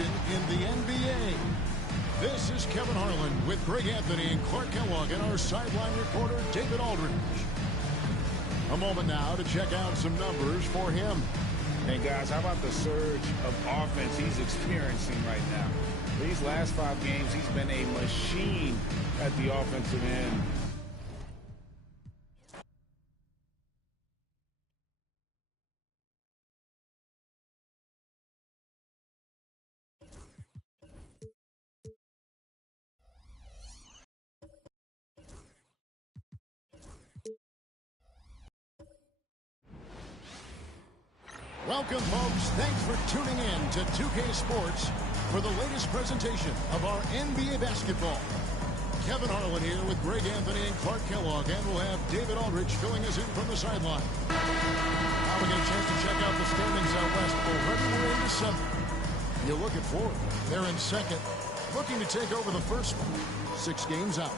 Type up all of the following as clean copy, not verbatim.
action in the NBA. This is Kevin Harlan with Greg Anthony and Clark Kellogg and our sideline reporter, David Aldridge. A moment now to check out some numbers for him. And guys, how about the surge of offense he's experiencing right now? These last 5 games, he's been a machine at the offensive end. Welcome, folks. Thanks for tuning in to 2K Sports for the latest presentation of our NBA basketball. Kevin Harlan here with Greg Anthony and Clark Kellogg, and we'll have David Aldridge filling us in from the sideline. Now we get a chance to check out the standings out west. Already we're into 7th. You look at Florida. They're in 2nd, looking to take over the first one. 6 games out.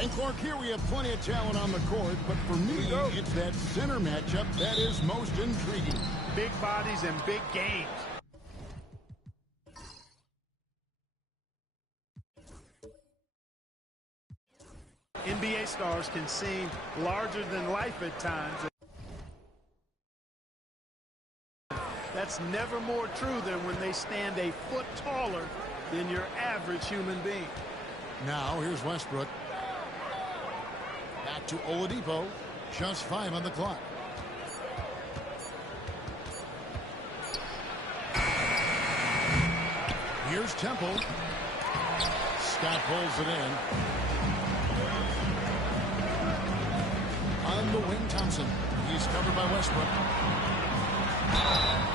And Clark, here we have plenty of talent on the court, but for me, it's that center matchup that is most intriguing. Big bodies and big games. NBA stars can seem larger than life at times. That's never more true than when they stand a foot taller than your average human being. Now, here's Westbrook. Back to Oladipo. Just 5 on the clock. Here's Temple. Scott pulls it in. On the wing, Thompson. He's covered by Westbrook.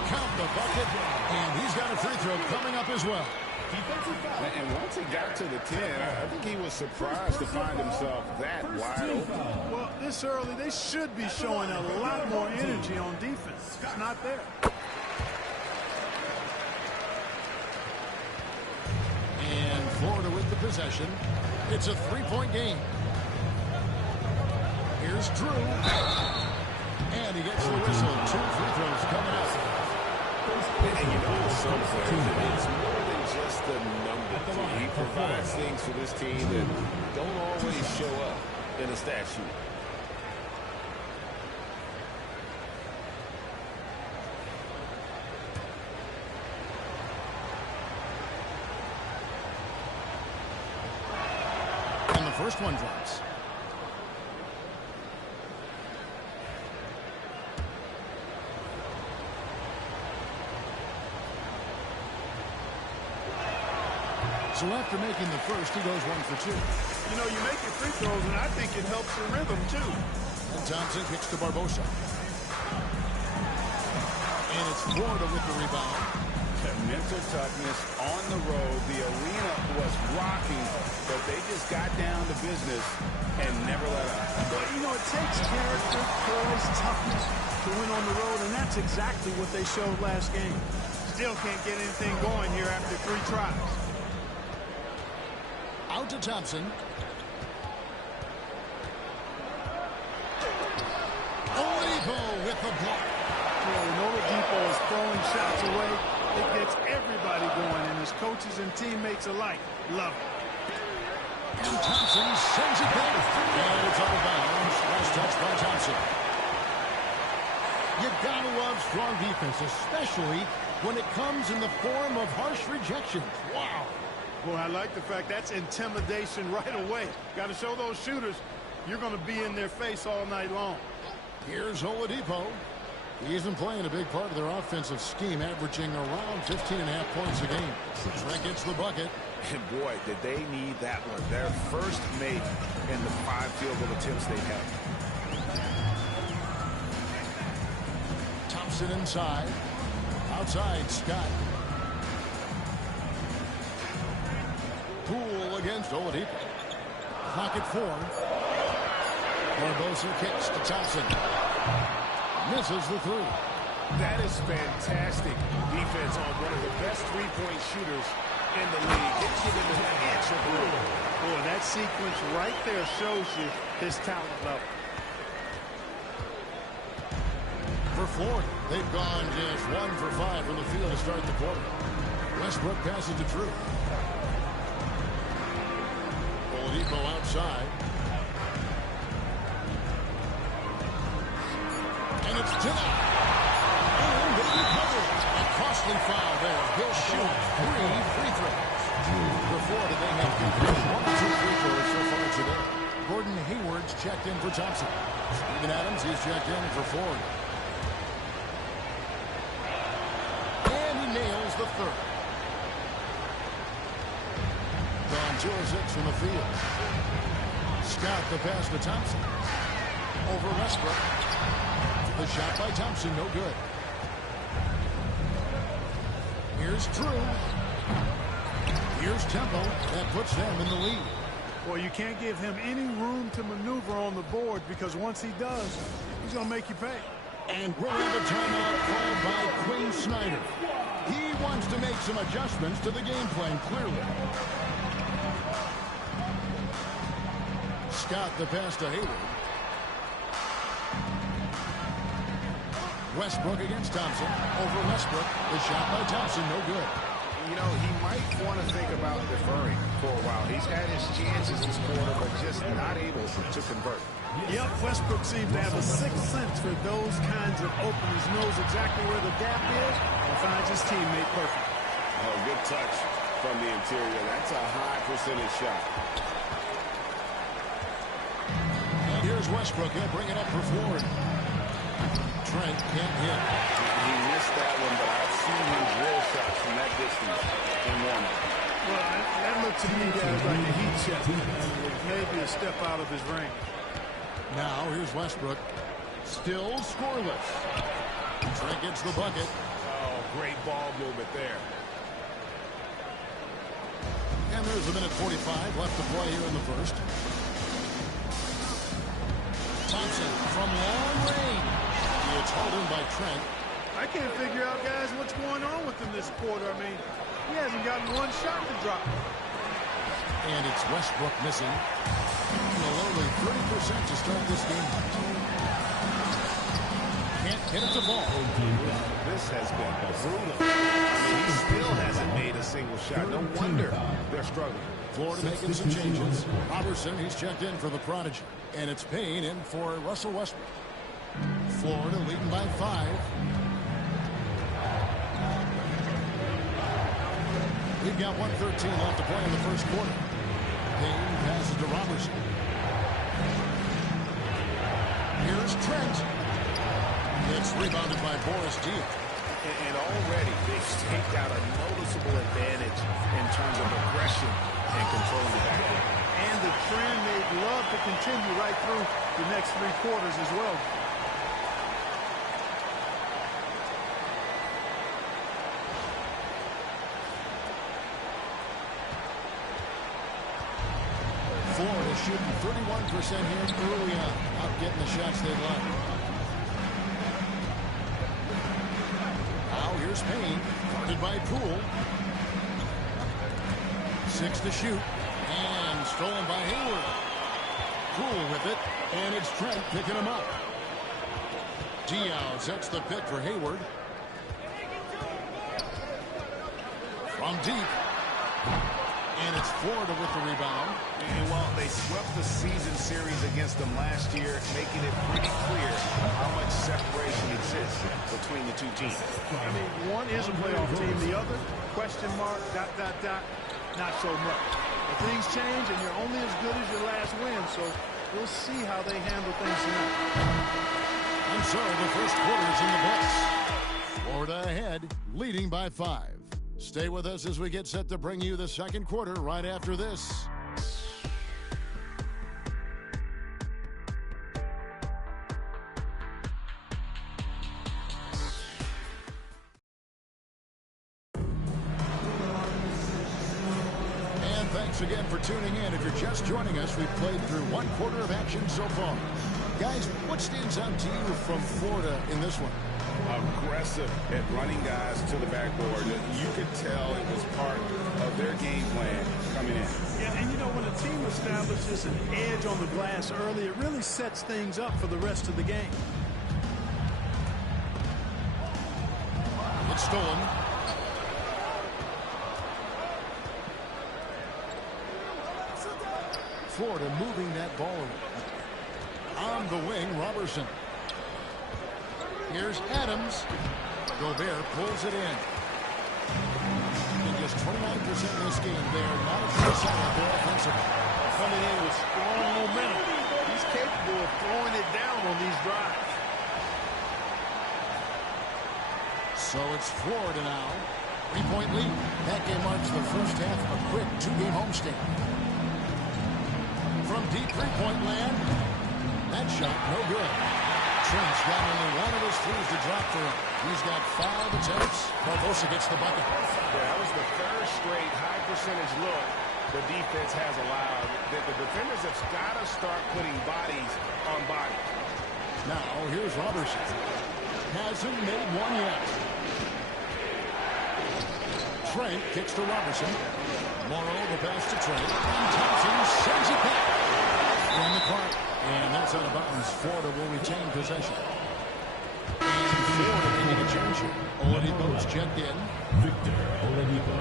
Count the bucket. And he's got a free throw coming up as well. And once he got to the 10, I think he was surprised to find himself that wide open. Well, this early, they should be showing a lot more energy on defense. It's not there. And Florida with the possession. It's a 3-point game. Here's Drew. And he gets the whistle. 2 free throws coming up. And you know, some players, it's more than just the number 2. He provides things for this team that don't always show up in a stat sheet. And the first one drops. So after making the first, he goes 1 for 2. You know, you make your free throws, and I think it helps your rhythm, too. And Thompson kicks to Barbosa. And it's Florida with the rebound. Mental toughness on the road. The arena was rocking, but they just got down to business and never let up. But, you know, it takes character, poise, toughness to win on the road, and that's exactly what they showed last game. Still can't get anything going here after 3 tries. Out to Thompson. Oladipo with the block. Yeah, when Oladipo is throwing shots away, it gets everybody going, and his coaches and teammates alike love it. And Thompson sends it back. And it's out of bounds. Last touch by Thompson. You gotta love strong defense, especially when it comes in the form of harsh rejections. Wow. Boy, I like the fact that's intimidation right away. Got to show those shooters you're going to be in their face all night long. Here's Oladipo. He's been playing a big part of their offensive scheme, averaging around 15.5 points a game. Trent gets the bucket. And boy, did they need that one. Their first make in the 5 field goal attempts they've had. Thompson inside. Outside, Scott. Poole against Oladipo. Pocket 4. Barbosa kicks to Thompson. Misses the 3. That is fantastic defense on one of the best three-point shooters in the league. Gets you into an inch of room. Boy, that sequence right there shows you his talent level. For Florida, they've gone just 1 for 5 from the field to start the quarter. Westbrook passes to Drew. Oladipo outside. And it's denied. And they recover it. A costly foul there. He'll shoot 3 free throws. For Florida, they have completed 1 or 2 free throws so far today. Gordon Hayward's checked in for Thompson. Steven Adams, he's checked in for Florida. And he nails the 3rd. Gone 2 of 6 from the field. Scott the pass to Thompson. Over Westbrook. The shot by Thompson, no good. Here's Drew. Here's Tempo. That puts them in the lead. Well, you can't give him any room to maneuver on the board because once he does, he's going to make you pay. And we'll have a timeout called by Quinn Snyder. He wants to make some adjustments to the game plan, clearly. Scott the pass to Hayward. Westbrook against Thompson. Over Westbrook. The shot by Thompson, no good. You know, he might want to think about deferring for a while. He's had his chances this quarter, but just not able to convert. Yep, Westbrook seems to have a sixth sense for those kinds of openings. Knows exactly where the gap is and finds his teammate perfect. Oh, good touch from the interior. That's a high percentage shot. And here's Westbrook. He'll bring it up for Florida. Trent can't hit. He missed that one, but I've seen him drill shots from that distance in warm-up. Well, that looked to me, guys, like a heat check. Maybe a step out of his range. Now here's Westbrook. Still scoreless. Trent gets the bucket. Oh, great ball movement there. And there's a minute 45 left to play here in the first. Thompson from long range. It's hauled in by Trent. I can't figure out, guys, what's going on with him this quarter. I mean, he hasn't gotten one shot to drop. And it's Westbrook missing. A lowly 30% to start this game. Can't hit it to ball. This has been brutal. I mean, he still hasn't made a single shot. No wonder they're struggling. Florida making some changes. Robertson, he's checked in for the Prodigy. And it's Payne in for Russell Westbrook. Florida leading by 5. We've got 1:13 left to play in the first quarter. Payne passes to Robertson. Here's Trent. It's rebounded by Boris Diaw. And already they've staked out a noticeable advantage in terms of aggression and controlling the backcourt. And the trend they'd love to continue right through the next 3 quarters as well. Florida shooting 31% here early on. Not getting the shots they like. Now here's Payne. Guarded by Poole. 6 to shoot. And stolen by Hayward. Poole with it. And it's Trent picking him up. Diaw sets the pick for Hayward. From deep. And it's Florida with the rebound. And while they swept the season series against them last year, making it pretty clear how much separation exists between the two teams. I mean, one is a playoff team. The other, question mark, ... not so much. But things change, and you're only as good as your last win. So we'll see how they handle things tonight. And so the first quarter's in the books. Florida ahead, leading by 5. Stay with us as we get set to bring you the second quarter right after this. And thanks again for tuning in. If you're just joining us, we've played through one quarter of action so far. Guys, what stands out to you from Florida in this one? Aggressive at running guys to the backboard. You could tell it was part of their game plan coming in. Yeah, and you know, when a team establishes an edge on the glass early, it really sets things up for the rest of the game. It's stolen. Florida moving that ball around. On the wing, Robertson. Here's Adams. Gobert pulls it in. And just 29% in this game. They're not a good side out there offensively. Coming in with strong momentum. He's capable of throwing it down on these drives. So it's Florida now. 3-point lead. That game marks the first half of a quick two-game homestand. From deep three-point land. That shot, no good. Trent's got only one of his threes to drop for him. He's got 5 attempts. Barbosa gets the bucket. Yeah, that was the third straight high percentage look the defense has allowed. The defenders have got to start putting bodies on bodies. Now, here's Robertson. Hasn't made one yet. Trent kicks to Robertson. Morrow the pass to Trent. And Thompson sends it back. In the clock. And that's out of bounds. Florida will retain possession. And Florida making a change here. Oladipo's checked in. Victor Oladipo.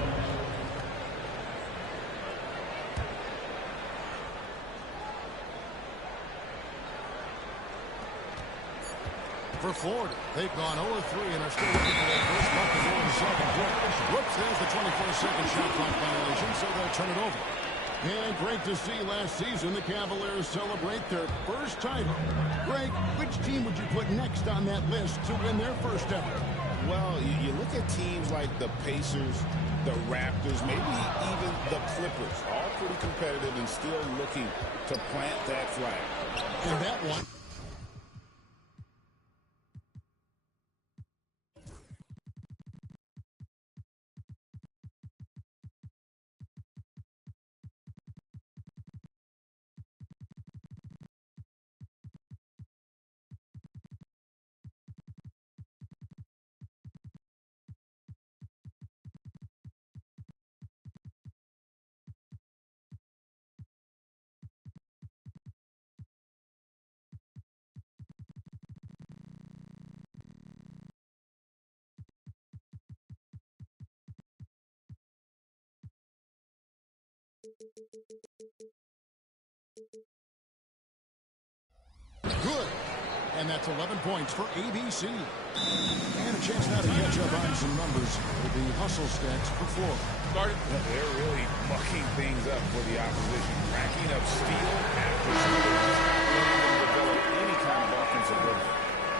For Florida, they've gone 0-3 and are still looking for that first bucket here in the second quarter. Whoops, there's the 24-second shot clock violation, so they'll turn it over. And great to see last season the Cavaliers celebrate their first title. Greg, which team would you put next on that list to win their first ever? Well, you look at teams like the Pacers, the Raptors, maybe even the Clippers, all pretty competitive and still looking to plant that flag. And that one. Good. And that's 11 points for ABC. And a chance now to catch up on some numbers with the hustle stats for Florida. They're really mucking things up for the opposition, racking up steal after steal, and develop any kind of offensive rhythm.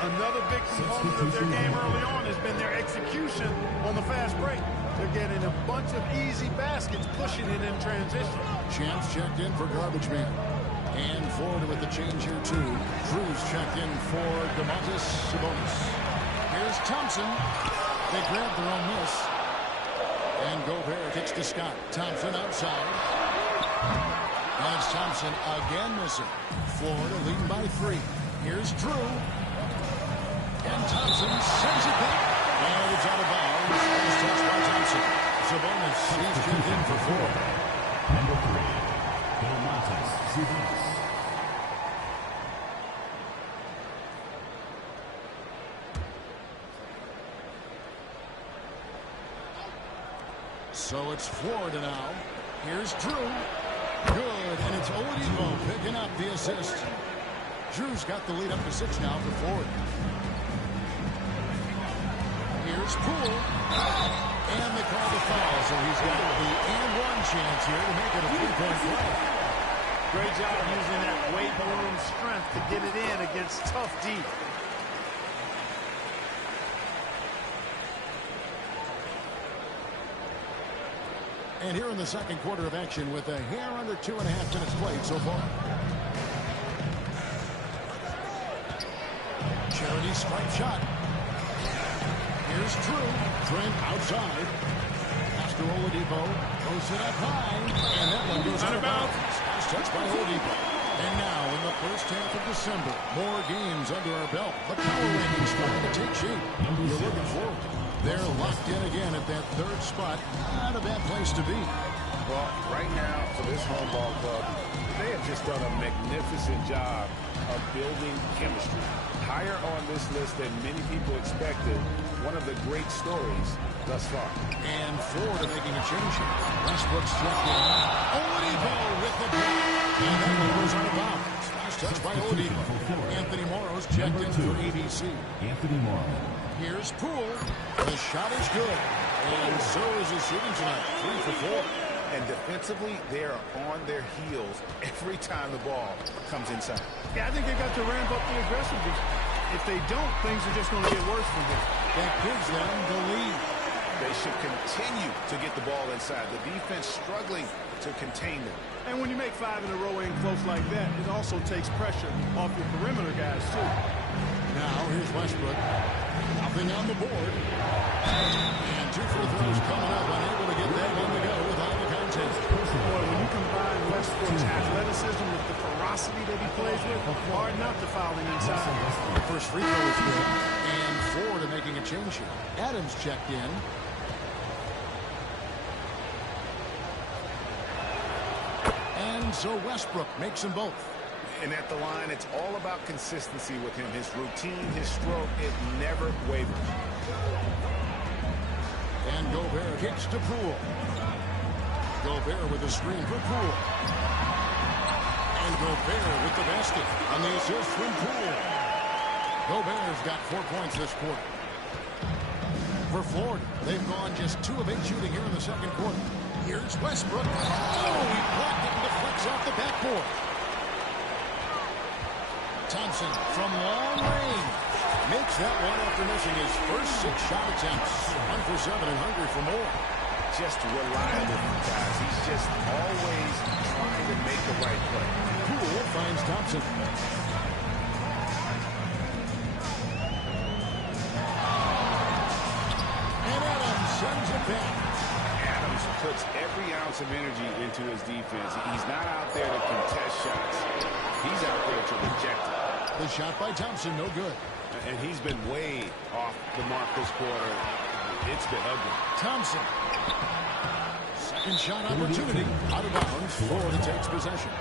Another big component of their game early on has been their execution on the fast break. They're getting a bunch of easy baskets, pushing it in transition. Champs checked in for garbage man. And Florida with the change here, too. Cruz checked in for Domantas Sabonis. Here's Thompson. They grabbed their own miss. And Gobert kicks to Scott. Thompson outside. That's Thompson again missing. Florida leading by 3. Here's Drew. And Thompson sends it back. And it's out of bounds. First touch by Thompson. Sabonis, he's checked in for 4. Number 3, Domantas Sabonis. So it's Florida now. Here's Drew. Good, and it's Oladipo picking up the assist. Drew's got the lead up to 6 now for Florida. Here's Poole. And they call the foul, so he's got the and-one chance here to make it a 3-point play. Great job using that weight room strength to get it in against tough D. And here in the second quarter of action with a hair under 2.5 minutes played so far. Charity strike shot. Here's Drew. Trent outside. Pass pass to Oladipo. Goes it up high. And that one goes out of bounds. Nice touch by Oladipo. And now in the first half of December, more games under our belt. The power rankings starting to take shape. We're looking forward. They're locked in again at that third spot. Not a bad place to be. Well, right now, for this home ball club, they have just done a magnificent job of building chemistry. Higher on this list than many people expected. One of the great stories thus far. And Ford making a change here. Westbrook's checked in. Oladipo with the block. And that one goes out of bounds. Nice touch by Oladipo. Anthony Morrow's checked in for ABC. Anthony Morrow. Here's Poole. The shot is good. And so is his shooting tonight. 3 for 4. And defensively, they are on their heels every time the ball comes inside. Yeah, I think they got to ramp up the aggressiveness. If they don't, things are just going to get worse from here. That gives them the lead. They should continue to get the ball inside. The defense struggling to contain them. And when you make 5 in a row in close like that, it also takes pressure off your perimeter guys, too. Now, here's Westbrook. Nothing on the board. And 2 free throws coming up. Unable to get that one to go without the contest. Boy, when you combine Westbrook's athleticism with the ferocity that he plays with, hard not to foul him inside. The first free throw is good. And Ford making a change here. Adams checked in. And so Westbrook makes them both. And at the line, it's all about consistency with him. His routine, his stroke, it never wavers. And Gobert kicks to Poole. Gobert with a screen for Poole. And Gobert with the basket on the assist from Poole. Gobert's got 4 points this quarter. For Florida, they've gone just 2 of 8 shooting here in the second quarter. Here's Westbrook. Oh, he blocked it and deflects off the backboard. Thompson from long range makes that one after missing his first 6 shot attempts. 1 for 7 and hungry for more. Just reliable, guys. He's just always trying to make the right play. Poole finds Thompson. And Adams sends it back. Adams puts every ounce of energy into his defense. He's not out there to contest shots. He's out there to reject it. The shot by Thompson, no good. And he's been way off the mark this quarter. It's been ugly. Thompson. Second shot opportunity. Out of bounds. Florida takes possession.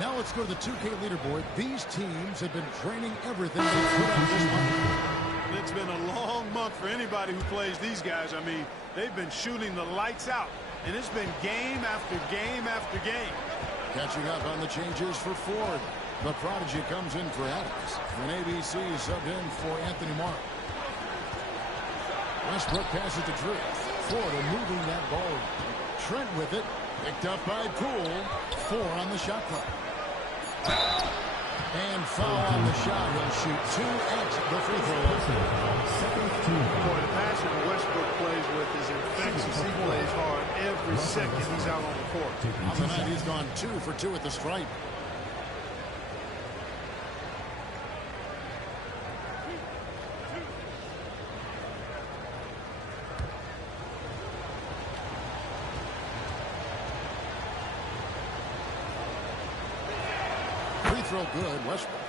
Now let's go to the 2K leaderboard. These teams have been training everything they could on this month. It's been a long month for anybody who plays these guys. I mean, they've been shooting the lights out. And it's been game after game after game. Catching up on the changes for Ford. The prodigy comes in for Adams. When ABC is subbed in for Anthony Morrow. Westbrook passes to Drew. Florida moving that ball. Trent with it. Picked up by Poole. 4 on the shot clock. And foul on the shot. He'll shoot 2 at the free throw line. Boy, the passion that Westbrook plays with is infectious. He plays hard every second he's out on the court. On the night, he's gone 2 for 2 at the stripe. Free throw good, Westbrook.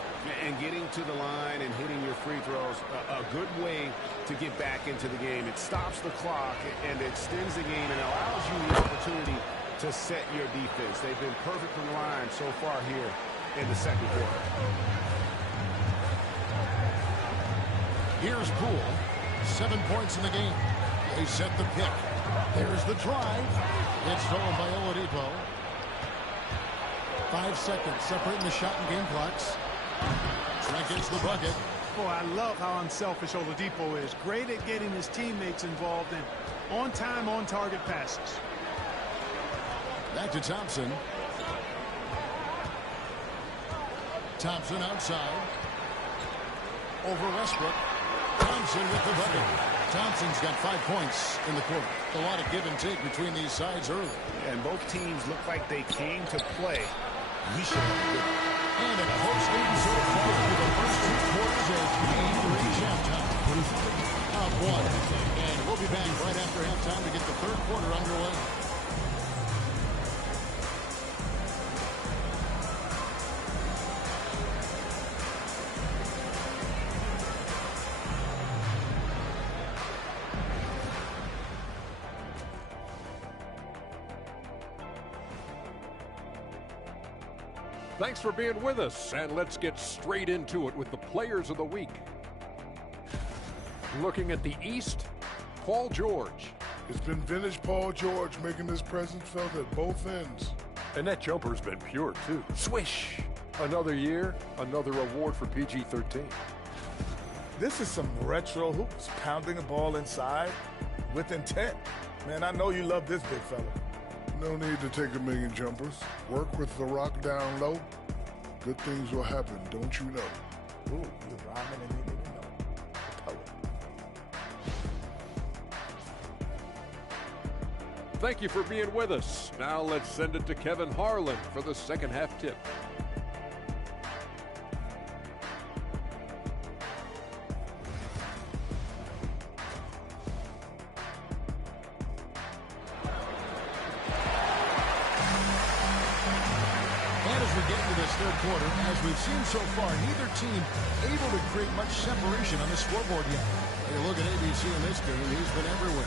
And getting to the line and hitting your free throws, a good way to get back into the game. It stops the clock and extends the game and allows you the opportunity to set your defense. They've been perfect from the line so far here in the second quarter. Here's Poole. 7 points in the game. They set the pick. There's the drive. It's stolen by Oladipo. 5 seconds separating the shot and game clocks. Trent gets the bucket. Boy, I love how unselfish Oladipo is. Great at getting his teammates involved in on-time, on-target passes. Back to Thompson. Thompson outside. Over Westbrook. Thompson with the bucket. Thompson's got 5 points in the quarter. A lot of give and take between these sides early. And both teams look like they came to play. We should have a good one. And a close game so far for the first 2 quarters as we reach halftime. A one. And we'll be back right after halftime to get the third quarter underway. Thanks for being with us, and let's get straight into it with the Players of the Week. Looking at the East, Paul George. It's been vintage Paul George making his presence felt at both ends. And that jumper's been pure, too. Swish! Another year, another award for PG-13. This is some retro hoops, pounding the ball inside with intent. Man, I know you love this big fella. No need to take a million jumpers. Work with the rock down low. Good things will happen, don't you know? Ooh, you rhyming and you didn't even know. The poet. Thank you for being with us. Now let's send it to Kevin Harlan for the second half tip. Third quarter, as we've seen so far, neither team able to create much separation on the scoreboard yet. Hey, look at ABC in this game. He's been everywhere.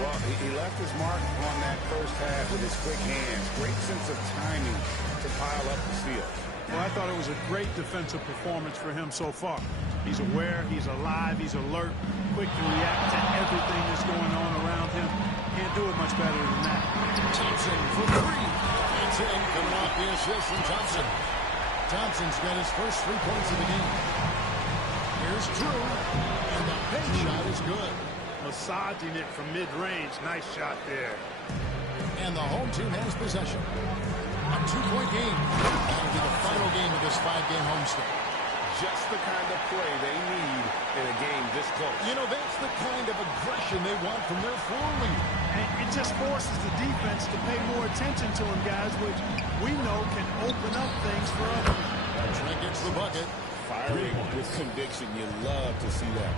Well, he left his mark on that first half with his quick hands. Great sense of timing to pile up the steals. Well, I thought it was a great defensive performance for him so far. He's aware, he's alive, he's alert, quick to react to everything that's going on around him. Can't do it much better than that. Thompson for three. That's in, coming off the assist from Thompson. Thompson's got his first 3 points of the game. Here's Drew, and the bank shot is good. Massaging it from mid-range. Nice shot there. And the home team has possession. A 2-point game. That'll be the final game of this 5-game homestand. Just the kind of play they need in a game this close. You know, that's the kind of aggression they want from their floor leader. And it just forces the defense to pay more attention to him, guys, which we know can open up things for others. Trent gets the bucket. Firing with conviction. You love to see that.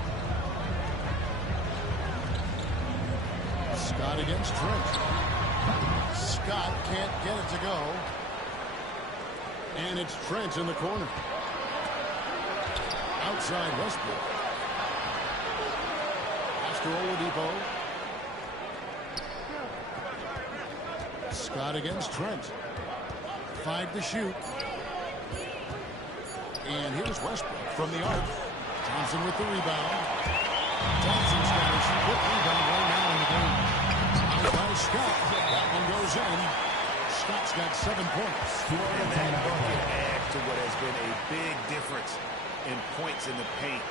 Scott against Trent. Scott can't get it to go. And it's Trent in the corner. Outside Westbrook. After Oladipo. Scott against Trent. 5 to shoot. And here's Westbrook from the arc. Thompson with the rebound. Thompson's got his 5th rebound right now in the game. Out by Scott. That one goes in. Scott's got 7 points. And that bucket adds to what has been a big difference in points in the paint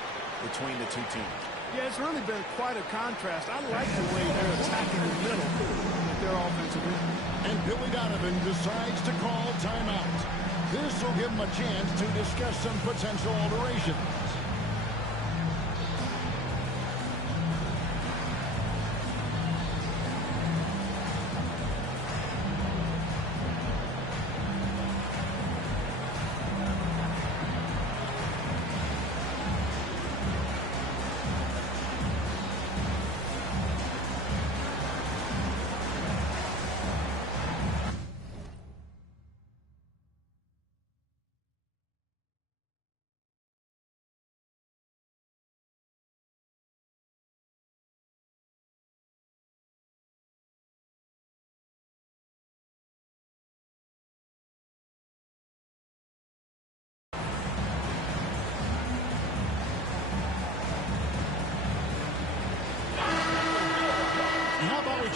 between the two teams. Yeah, it's really been quite a contrast. I like the way they're attacking the middle with their offensive end. And Billy Donovan decides to call timeout. This will give him a chance to discuss some potential alterations.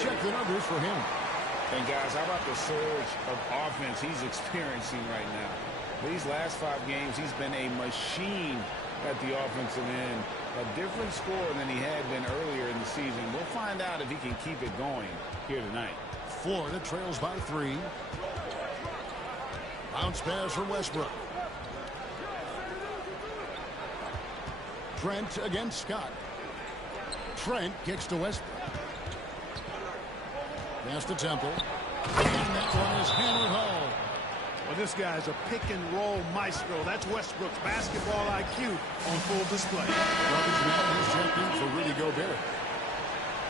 Check the numbers for him. And guys, how about the surge of offense he's experiencing right now? These last 5 games, he's been a machine at the offensive end. A different score than he had been earlier in the season. We'll find out if he can keep it going here tonight. Florida trails by 3. Bounce pass for Westbrook. Trent against Scott. Trent kicks to Westbrook. Pass to Temple. And that one is hammered home. Well, This guy's a pick-and-roll maestro. That's Westbrook's basketball IQ on full display. Rubbish man is checked in for Rudy Gobert.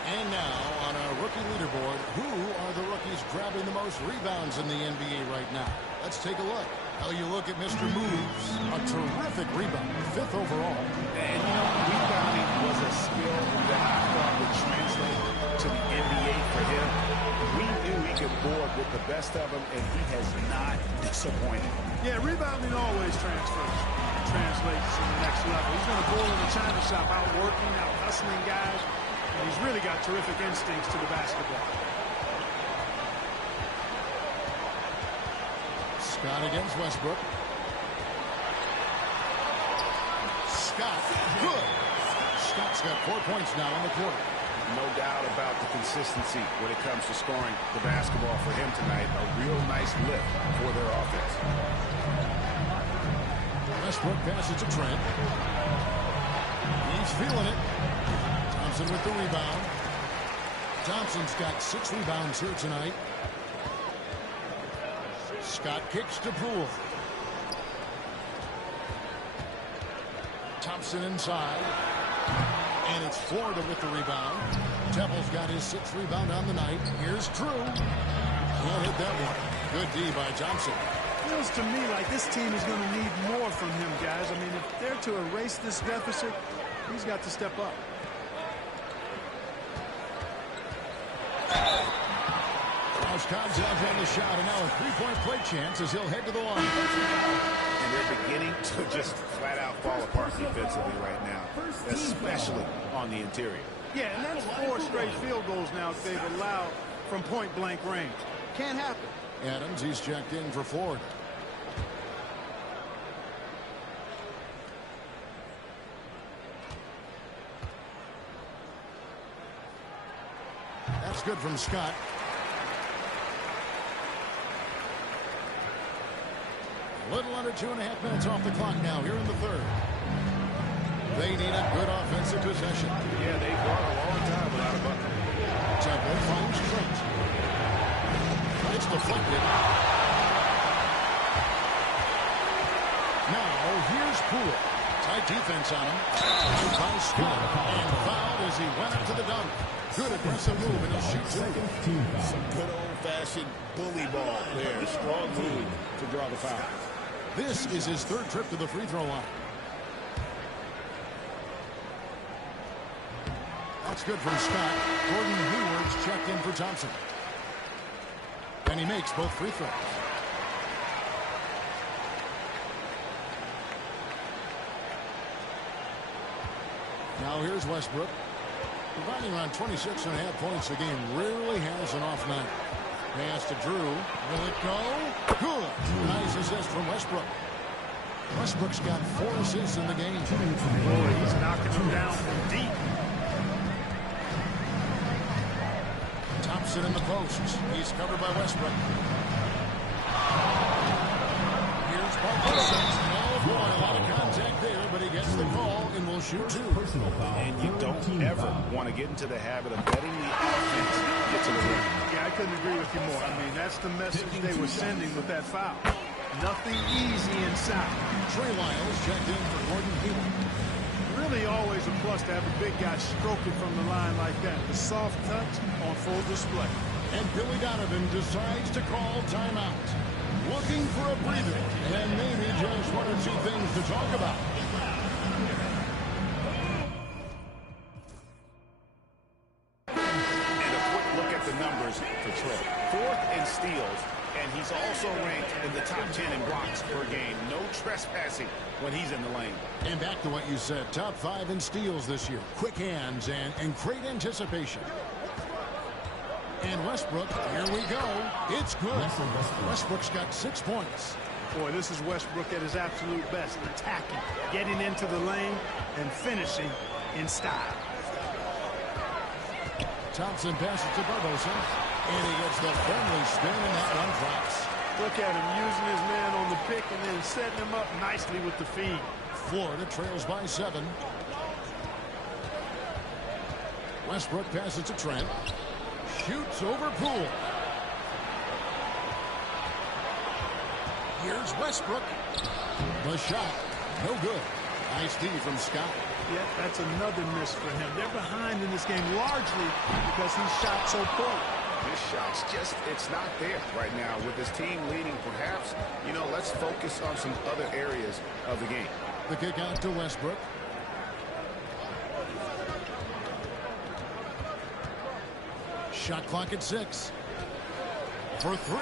And now, on our rookie leaderboard, who are the rookies grabbing the most rebounds in the NBA right now? Let's take a look. Well, you look at Mr. Moves, a terrific rebound, 5th overall. And, you know, rebounding was a skill that I thought would translate to the NBA for him. We knew he could board with the best of them, and he has not disappointed. Yeah, rebounding always translates to the next level. He's going to bowl in the China shop, out-working, out-hustling guys. And he's really got terrific instincts to the basketball. Scott against Westbrook. Scott, good. Scott's got 4 points now in the quarter. No doubt about the consistency when it comes to scoring the basketball for him tonight. A real nice lift for their offense. Westbrook passes to Trent. He's feeling it. Thompson with the rebound. Thompson's got 6 rebounds here tonight. Scott kicks to Poole. Thompson inside. And it's Florida with the rebound. Temple's got his 6th rebound on the night. Here's Drew. Can't hit that one. Good D by Thompson. Feels to me like this team is going to need more from him, guys. I mean, if they're to erase this deficit, he's got to step up. Cobb's out on the shot, and now a 3-point play chance as he'll head to the line. And they're beginning to just flat-out fall apart defensively right now, especially on the interior. Yeah, and that's 4 straight field goals now they've allowed from point-blank range. Can't happen. Adams, he's checked in for Florida. That's good from Scott. A little under 2.5 minutes off the clock now here in the 3rd. They need a good offensive possession. Yeah, they've gone a long time without a bucket. Temple finds Trent. It's deflected. Now here's Poole. Tight defense on him. By Scott. And fouled as he went up to the dunk. Good aggressive move, and he'll shoot 2. Some good old-fashioned bully ball there. Strong move to draw the foul. This is his 3rd trip to the free throw line. That's good from Scott. Gordon Hayward's checked in for Thompson. And he makes both free throws. Now here's Westbrook. Providing around 26.5 points a game. Rarely has an off night. Pass to Drew. Will it go? Good. Nice assist from Westbrook. Westbrook's got 4 assists in the game. Boy, he's knocking them down from deep. Thompson in the post. He's covered by Westbrook. Here's Parker. Oh boy, a lot of contact there, but he gets the call and will shoot 2. And you don't ever want to get into the habit of letting the offense get to the rim. Yeah, I couldn't agree with you more. I mean, that's the message they were sending with that foul. Nothing easy inside. Trey Lyles checked in for Gordon Hayward. Really always a plus to have a big guy stroke it from the line like that. The soft touch on full display. And Billy Donovan decides to call timeout. Looking for a breather and maybe just 1 or 2 things to talk about. And a quick look at the numbers for Trey. 4th in steals, and he's also ranked in the top 10 in blocks per game. No trespassing when he's in the lane. And back to what you said, top 5 in steals this year. Quick hands and great anticipation. And Westbrook, here we go. It's good. Westbrook's got 6 points. Boy, this is Westbrook at his absolute best. Attacking, getting into the lane, and finishing in style. Thompson passes to Barbosa. And he gets the friendly spin, and that one drops. Look at him using his man on the pick and then setting him up nicely with the feed. Florida trails by 7. Westbrook passes to Trent. Shoots over Poole. Here's Westbrook. The shot, no good. Nice D from Scott. Yeah, that's another miss for him. They're behind in this game largely because he shot so poorly. His shot's just, it's not there right now. With his team leading, perhaps, let's focus on some other areas of the game. The kick out to Westbrook. Shot clock at 6. For 3.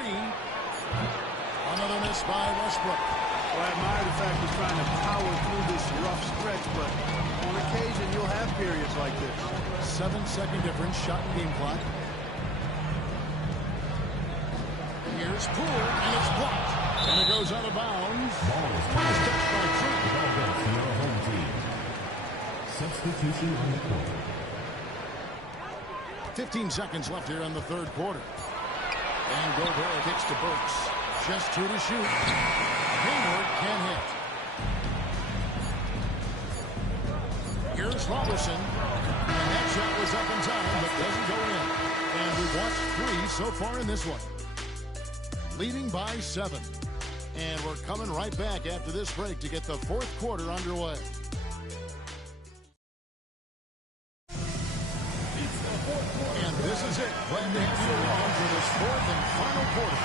Another miss by Westbrook. Well, I admire the fact he's trying to power through this rough stretch, but on occasion you'll have periods like this. 7-second difference, shot and game clock. Here's Poole, and it's blocked. And it goes out of bounds. Ball is Pass touched by Drew. ball goes to your home team. Substitution on the court. 15 seconds left here in the third quarter. And Gobert kicks to Burks. Just 2 to shoot. Hayward can hit. Here's Robertson. And that shot was up in time, but doesn't go in. And we've watched 3 so far in this one. Leading by 7. And we're coming right back after this break to get the fourth quarter underway. And this is it. Glad to have you along for this fourth and final quarter.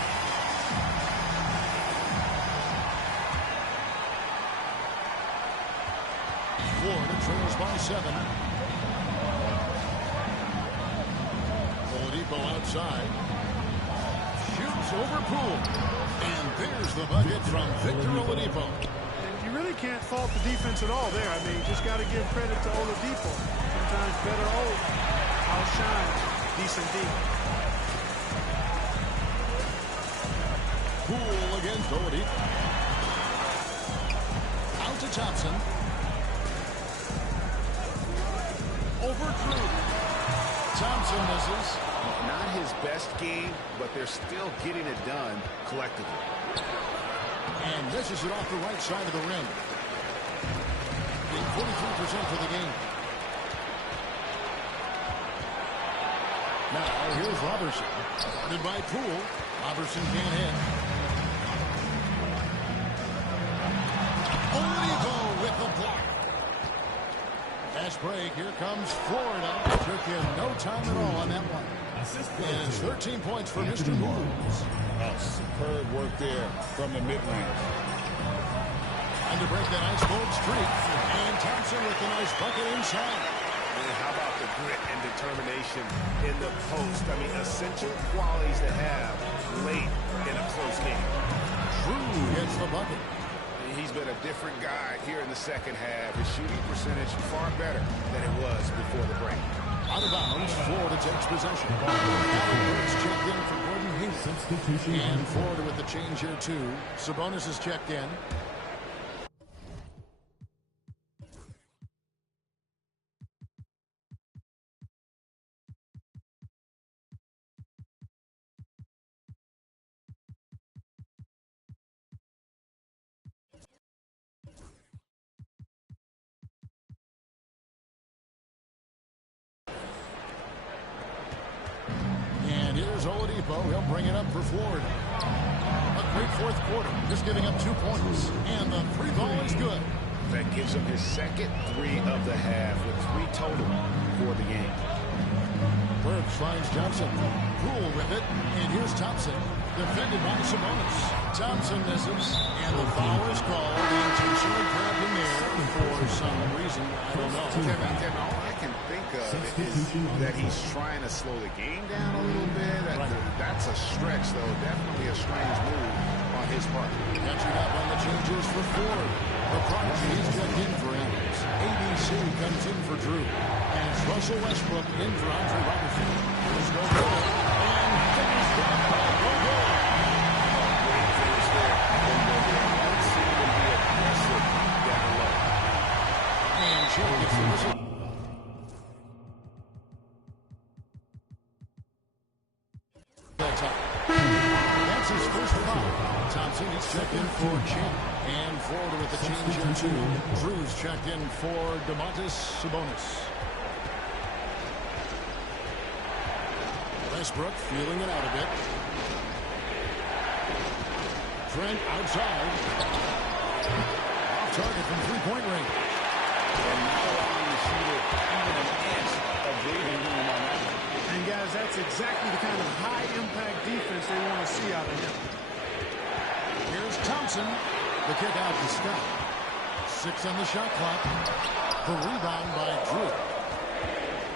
Florida trails by 7. Oladipo outside. Shoots over Poole. And there's the bucket from Victor Oladipo. You really can't fault the defense at all there. I mean, you just got to give credit to Oladipo. Sometimes better outshine decent D. Poole against Oladipo. Out to Thompson. Over Drew. Thompson misses. Not his best game, but they're still getting it done collectively. And misses it off the right side of the rim. Being 43% for the game. Now, here's Robertson. Guarded by Poole. Robertson can't hit. Oladipo with the block. Fast break. Here comes Florida. Took him no time at all on that one. And it's 13 points for Mr. Moves. Superb work there from the mid-range. And to break that ice cold streak. And Thompson with the nice bucket inside. And how about the grit and determination in the post? I mean, essential qualities to have late in a close game. Drew gets the bucket. He's been a different guy here in the second half. His shooting percentage far better than it was before the break. Out of bounds, Florida takes possession. Burks checked in for Gordon Hayward. Substitution. And Florida with the change here too. Sabonis is checked in. Here's Oladipo. He'll bring it up for Florida. A great fourth quarter. Just giving up 2 points. And the three ball is good. That gives him his second 3 of the half with 3 total for the game. Burks finds Johnson. Poole with it. And here's Thompson. Defended by Sabonis. Thompson misses. And the foul is called. He intentionally grabbed him there for some reason. I don't know. Kevin, all I can think of is that he's trying to slow the game down a little bit. That's a stretch, though. Definitely a strange move on his part. Catching up on the changes for Ford. The prodigy is checked in for Adams. ABC comes in for Drew. And it's Russell Westbrook in for Andre Robertson. There's no goal. And finished off by Gobert. Great finish there. Let's see him be aggressive down low. And Shea gets the whistle. That's his first foul. Thompson is checked in for Champ. And Florida with the change in too. Drew's checked in for Domantas Sabonis. Westbrook feeling it out a bit. Trent outside. Off target from three-point range. And not allowing the shooter even an inch of breathing room on that one. And guys, that's exactly the kind of high-impact defense they want to see out of him. Here's Thompson. The kick out to Scott. 6 on the shot clock. The rebound by Drew.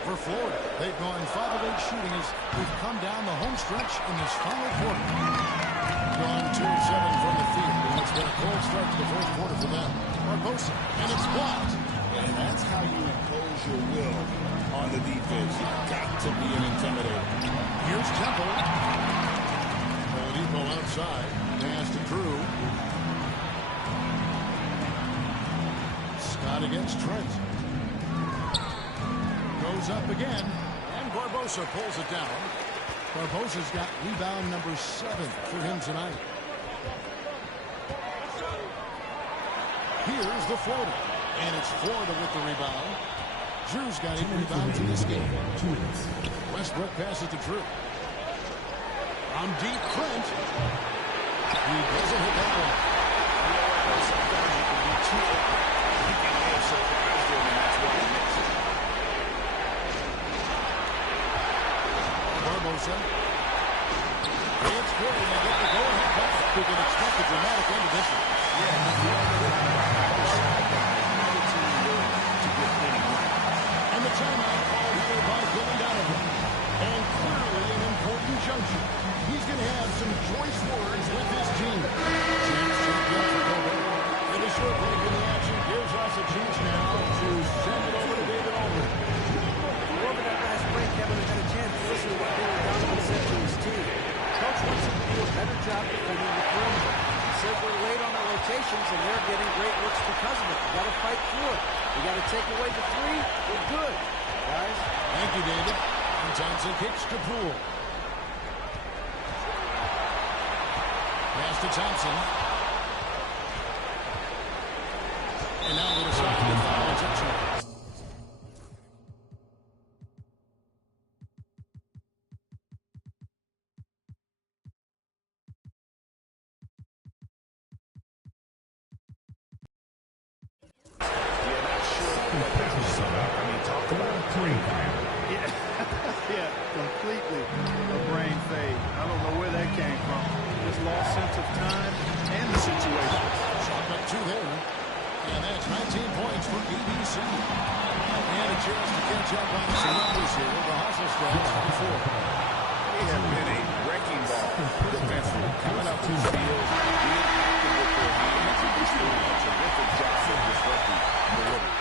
For Florida, they've gone 5 of 8 shooting as we've come down the home stretch in this final quarter. Gone 2 of 7 from the field, and it's been a cold start to the fourth quarter for them. Barbosa, and it's blocked. And that's how you impose your will on the defense. You've got to be an intimidator. Here's Temple. Oladipo outside. Pass to Drew. Scott against Trent. Goes up again. And Barbosa pulls it down. Barbosa's got rebound number 7 for him tonight. Here's the floater. And it's Florida with the rebound. Drew's got 8 rebounds in this game. Westbrook passes to Drew. On deep, Trent. He doesn't hit that one. Sometimes you can be too open. He can have surprised him, and that's why he makes it. Barbosa. It's good, and they get the go-ahead pass. We can expect a dramatic end to this one. And the timeout called here by Dylan Donovan. And clearly an important junction. He's going to have some choice words with his team. Chance checked out for Gobert. And a short break in the action gives us a chance now to send it over to David Aldridge. Over that last break, Kevin, I got a chance to listen to what Dylan Donovan said to his team. Coach wants him to do a better job defending the perimeter. He says we're late on our rotations, and they're getting great looks because of it. We got to fight through it. We got to take away the 3. We're good, guys. Thank you, David. And Thompson kicks to Poole. Pass to Thompson. And now they decide to foul intentionally. Yeah, completely a brain fade. I don't know where that came from. Just lost sense of time and the situation. Shot up 2 there. And that's 19 points for ABC. And a chance to catch up on some numbers here. The hustle stats before. They have been a wrecking ball defensively. Coming up to steals, being active with their hands, and just doing a terrific job of disrupting the rhythm.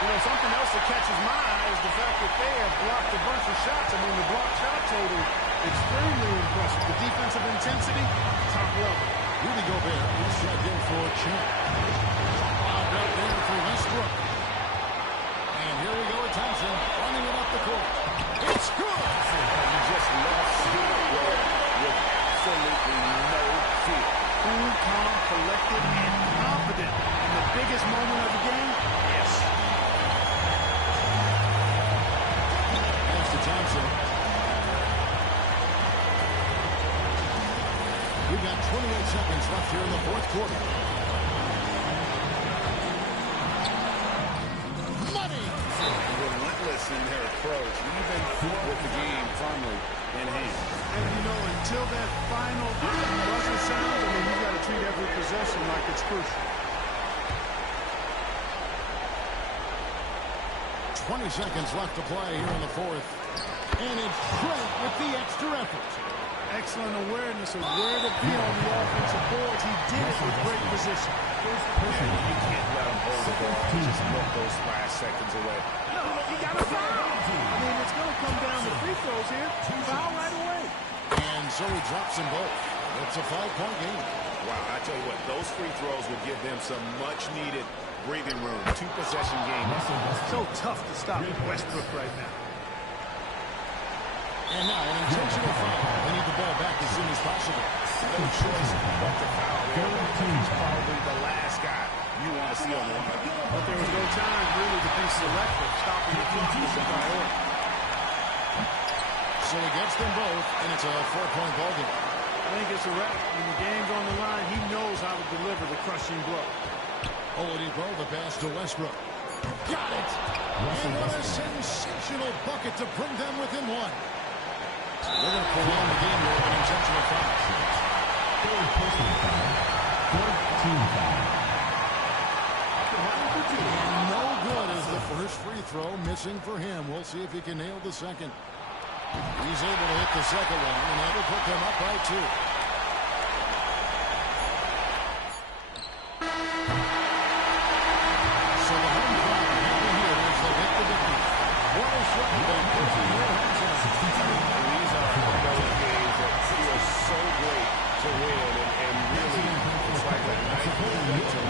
You know, something else that catches my eye is the fact that they have blocked a bunch of shots. I mean, the blocked shot total, extremely impressive. The defensive intensity, top level. Rudy Gobert is checked in for Champ. Lobbed up there for Westbrook. And here we go with Thompson running it up the court. It's good! You just lost skill there with absolutely no fear. Cool, calm, collected, and confident in the biggest moment of the game. Yes. Thompson. We've got 28 seconds left here in the fourth quarter. Money! Relentless in their approach, even with the game firmly in hand. And, you know, until that final buzzer sounds, I mean, you got to treat every possession like it's crucial. 20 seconds left to play here in the fourth. And it's Trent with the extra effort. Excellent awareness of where to be on the offensive boards. He did it with great position. You can't let him hold the ball and just look those last seconds away. No, you got to foul. I mean, it's going to come down to free throws here. Foul right away. And so he drops them both. It's a 5-point game. Wow, I tell you what, those free throws would give them some much-needed breathing room. 2-possession game. So tough to stop Westbrook right now. And now an intentional foul. They need the ball back as soon as possible. No choice but to foul. He's probably the last guy you want to see on the line. But there was no time really to be selective. Stopping the clock was a priority. So he gets them both, and it's a 4-point ball game. I think it's a wrap. When the game's on the line, he knows how to deliver the crushing blow. Oladipo, the pass to Westbrook. Got it! And what a sensational bucket to bring them within one. They're going to prolong the game here with an intentional foul. Third personal foul. Fourth team foul. And no good is the first free throw missing for him. We'll see if he can nail the second. He's able to hit the second one, and that'll put them up by 2. So the home crowd happy here as they get the victory. What a shot they put to your hands. These are one of those games that feel so great to win, and really, it's like a night to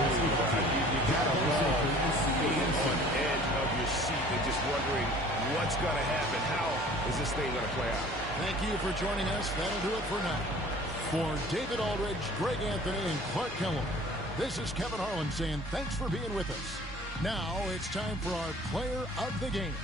lose. You gotta love being on edge of your seat and just wondering what's gonna happen. How is this thing gonna play out? Thank you for joining us. That'll do it for now. For David Aldridge, Greg Anthony, and Clark Kellogg, this is Kevin Harlan saying thanks for being with us. Now it's time for our player of the game.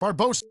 Barbosa.